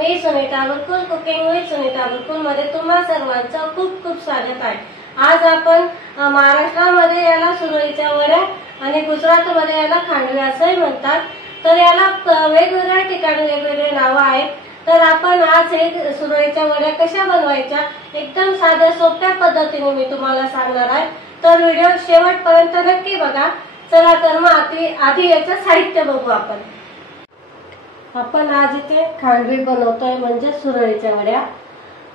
Me Sunita Burkul cooking with Sunita Burkul मध्ये तुम्हा सर्वांचं खूप खूप स्वागत आहे। आज आपण महाराष्ट्रामध्ये याला सुरळीच्या वड्या आणि गुजरातमध्ये याला खांडवी असंही म्हणतात। तर याला वेगवेगळ्या ठिकाणी वेगवेगळे नावं आहेत। तर आपण आज हे सुरळीच्या वड्या कशा बनवायच्या एकदम साध्या सोप्या पद्धतीने मी तुम्हाला सांगणार आहे। तर व्हिडिओ शेवटपर्यंत नक्की बघा। चला तर मग आधी याचं साहित्य बघू आपण आज इथे खांडवी बनवतोय म्हणजे सुरळीच्या वड्या।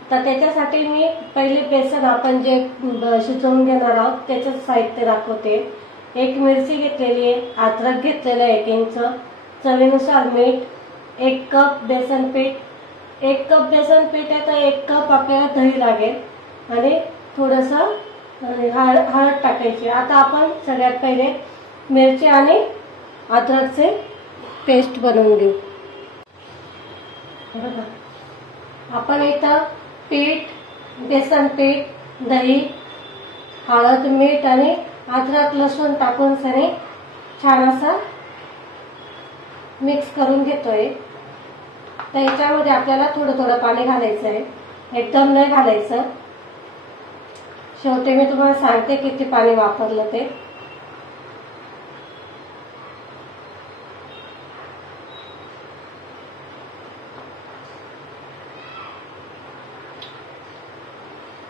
तर त्याच्यासाठी मी पहिले बेसन आपण जे शिजवून घेणार आहोत त्याचं साहित्य दाखवते। एक मिरची घेतलेली आहे, अद्रक घेतलेलं आहे 1 इंच, चवीनुसार मीठ, 1 कप बेसन पीठ, 1 कप बेसन पीठ आहे तर 1 कप आपल्याला दही लागेल आणि थोडंसं हळद टाकायची। आता आपण सगळ्यात पहिले मिरची आणि अद्रकचे पेस्ट बनवून घेऊ। आपण इथं पीठ, बेसन पीठ, दही, हळद, मीठ आणि अद्रक लसूण टाकून सनी छान असं मिक्स करून घेतोय। तर याच्यामध्ये आपल्याला थोडं थोडं पाणी घालायचं आहे, एकदम नाही घालायचं। शेवटी मी तुम्हाला सांगते किती पाणी वापरलं ते।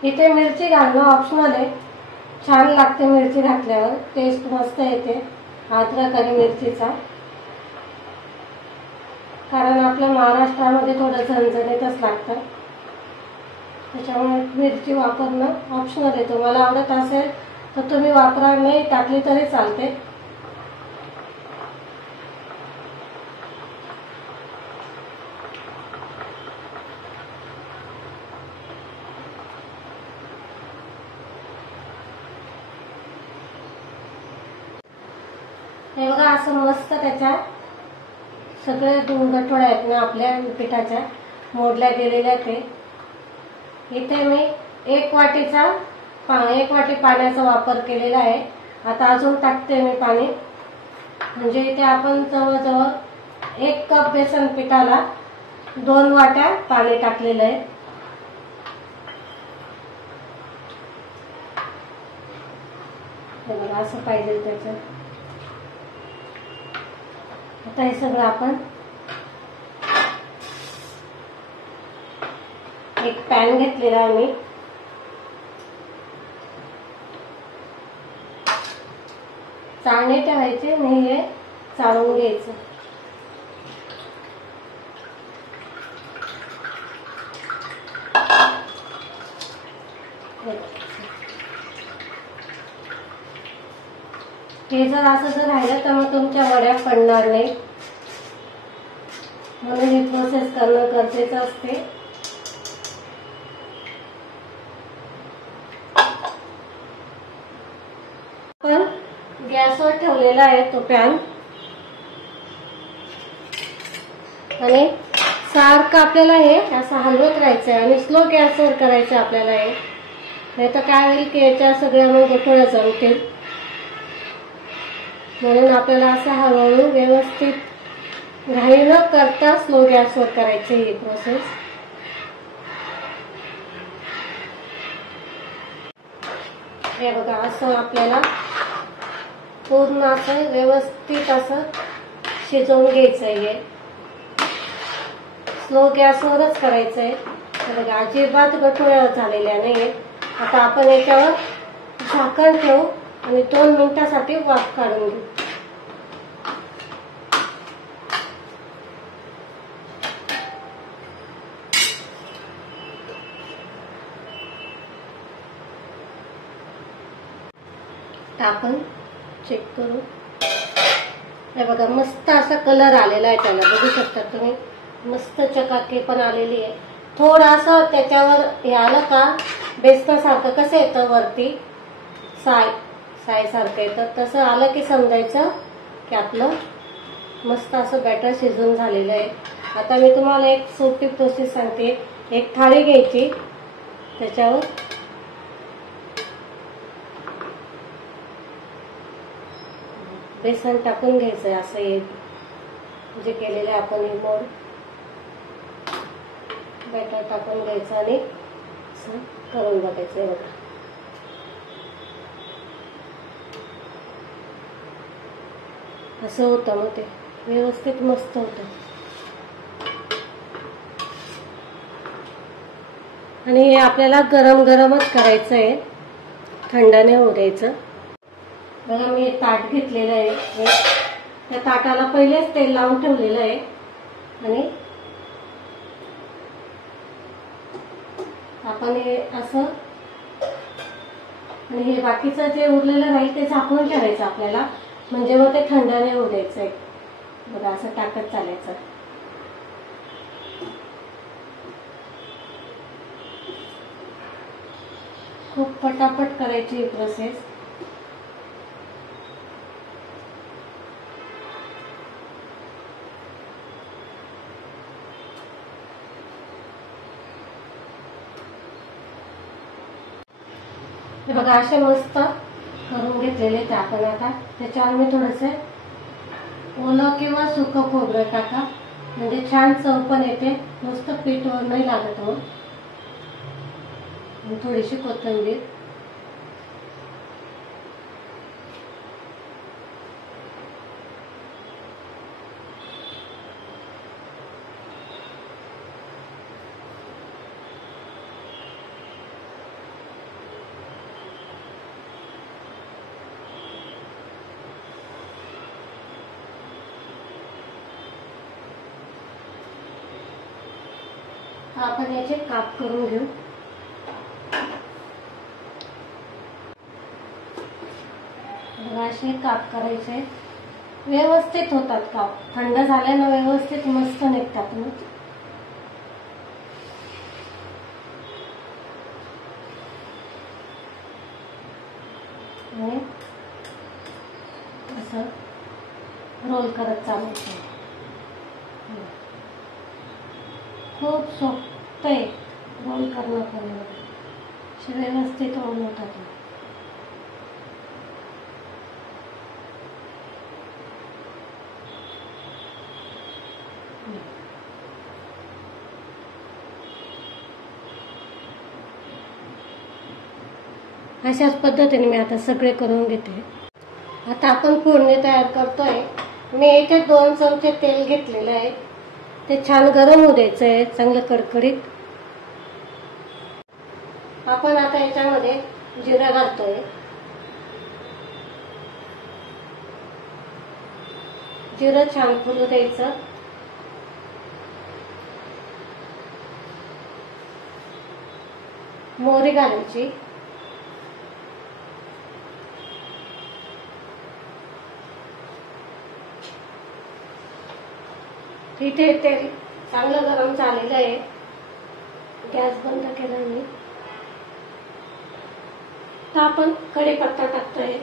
इथे मिरची घालणं ऑप्शनल आहे, छान लागते मिरची घातल्यावर, टेस्ट मस्त येते अद्रक आणि मिरचीचा। कारण आपल्या महाराष्ट्रामध्ये थोडं झणझणीतच लागतं, त्याच्यामुळे मिरची वापरणं ऑप्शनल आहे। तुम्हाला आवडत असेल तर तुम्ही वापरा, नाही टाकली तरी चालते। हे बघा असं मस्त त्याच्या सगळे गठोड्या आहेत ना आपल्या पिठाच्या मोडल्या गेलेल्या ते। इथे मी 1 वाटी पाण्याचा वापर केलेला आहे। आता अजून टाकते मी पाणी, म्हणजे इथे आपण जवळजवळ 1 कप बेसन पिठाला 2 वाट्या पाणी टाकलेलं आहे। हे बघा असं पाहिजे त्याचं। आता हे सगळं आपण एक पॅन घेतलेला आहे मी, चाळणी ठेवायची नाही, हे चाळून घ्यायचं। हे जर असं जर राहिलं तर मग तुमच्या वड्या पडणार नाही, म्हणून ही प्रोसेस करणं गरजेचं असते। आपण गॅसवर ठेवलेला आहे तो पॅन, आणि सारखं आपल्याला हे असं हलवत राहायचं आहे आणि स्लो गॅसवर करायचं आपल्याला हे, नाही तर काय होईल की याच्या सगळ्या मग गठोड्या जमतील। म्हणून आपल्याला असं हळूहळू व्यवस्थित घाई न करता स्लो गॅसवर करायची ही प्रोसेस। हे बघा असं आपल्याला पूर्ण असं व्यवस्थित असं शिजवून घ्यायचंय, हे स्लो गॅसवरच करायचंय। बघा अजिबात गठोड्या झालेल्या नाहीये। आता आपण याच्यावर झाकण ठेवू आणि 2 मिनिटांसाठी वाफ काढून घेऊ। आपण चेक करू, हे बघा मस्त असा कलर आलेला आहे त्याला, बघू शकता तुम्ही, मस्त चकाकी पण आलेली आहे। थोडासा त्याच्यावर हे आलं का बेसनासारखं कसं येतं वरती साय सारखं येतं, तसं आलं की समजायचं की आपलं मस्त असं बॅटर शिजून झालेलं आहे। आता मी तुम्हाला एक सोपी प्रोसेस सांगते। एक थाळी घ्यायची, त्याच्यावर बेसन टाकून घ्यायचं, असं हे जे केलेले आपण हे मोड बॅटर टाकून घ्यायचं आणि असं करून बघायचं. बघा असं होतं, मग ते व्यवस्थित मस्त होतं. आणि हे आपल्याला गरम गरमच करायचं आहे, थंड नाही होऊ द्यायचं. बघा मी ताट घेतलेलं आहे, त्या ताटाला पहिलेच तेल लावून ठेवलेलं आहे आणि आपण हे असं, आणि हे बाकीचं जे उरलेलं राहील ते झाकून ठेवायचं आपल्याला, म्हणजे मग ते थंड नाही होऊ द्यायचंय. बघा असं टाकत चालायचं. खूप पटापट करायची ही प्रोसेस. हे बघा असे मस्त करून घेतलेले ते आपण. आता त्याच्यावर मी थोडेसे ओलं किंवा सुकं खोबरं टाका, म्हणजे छान चव पण येते, मस्त पीठ नाही लागत. मग थोडीशी कोथिंबीर. आपण याचे काप करून घेऊ. असे काप करायचे, व्यवस्थित होतात काप. थंड झाल्यानं व्यवस्थित मस्त निघतात. मग असं रोल करत चालायचं. खूप सोपं आहे रोल करणं पण, व्यवस्थित रोल होतात. अशाच पद्धतीने मी आता सगळे करून घेते. आता आपण फोडणी तयार करतोय. मी इथे 2 चमचे तेल घेतलेलं आहे, ते छान गरम होऊ द्यायचं आहे, चांगलं कडकडीत. आपण आता याच्यामध्ये जिरं घालतोय. जिरं छान फुलू द्यायचं. मोहरी घालायची. इथे तेल चांगलं गरम झालेलं आहे, गॅस बंद केला मी. तर आपण कढीपत्ता टाकतोय,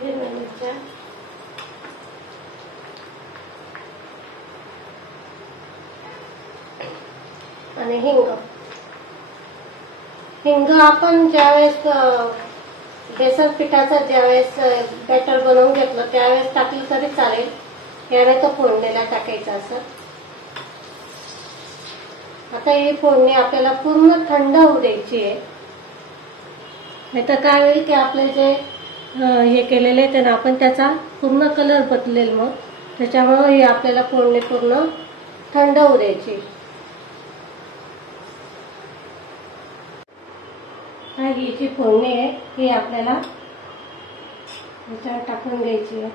हिरव्या मिरच्या, आणि हिंग. हिंग आपण ज्यावेळेस बेसन पिठाचा ज्यावेळेस बॅटर बनवून घेतलं त्यावेळेस टाकलं तरी चालेल, यावेळेस तो फोडणीला टाकायचा. असं आता ही फोडणी आपल्याला पूर्ण थंड होऊ द्यायची आहे, नाही तर काय होईल की आपले जे हे केलेले आहे ना आपण, त्याचा पूर्ण कलर बदलेल. मग त्याच्यामुळे ही आपल्याला फोडणी पूर्ण थंड होऊ द्यायची. ही जी फोडणी आहे ही आपल्याला याच्यावर टाकून द्यायची आहे.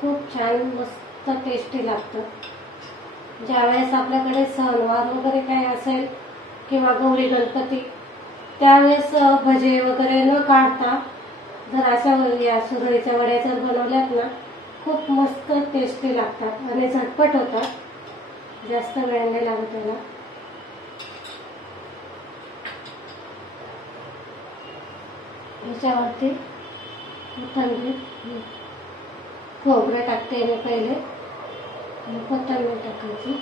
खूप छान मस्त टेस्टी लागतं. ज्यावेळेस आपल्याकडे सणवार वगैरे काय असेल किंवा गौरी गणपती, त्यावेळेस भजे वगैरे न काढता जर अशा या सुरळीच्या वड्या जर बनवल्यात ना, खूप मस्त टेस्टी लागतात आणि झटपट होतात, जास्त वेळ नाही लागत त्याला. त्याच्यावरती कोथिंबीर, खोबरं टाकते मी पहिले आणि कोथिंबीर टाकायची.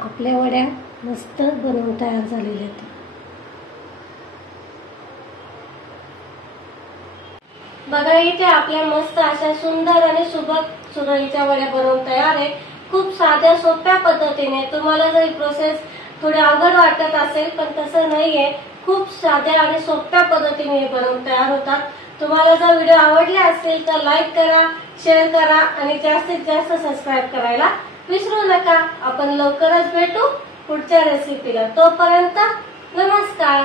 आपल्या वड्या मस्त बनवून तयार झालेल्या आहेत. बघा इथे आपल्या मस्त अशा सुंदर आणि सुबक सुरळीच्या वड्या बनवून तयार आहे. खूप साध्या सोप्या पद्धतीने. तुम्हाला जर ही प्रोसेस थोडी अवघड वाटत असेल पण तसं नाहीये, खूप साध्या आणि सोप्या पद्धतीने हे बनवून तयार होतात. तुम्हाला जर व्हिडिओ आवडले असेल तर लाईक करा, शेअर करा आणि जास्तीत जास्त सबस्क्राईब करायला विसरू नका. आपण लवकरच भेटू पुढच्या रेसिपीला. तोपर्यंत नमस्कार.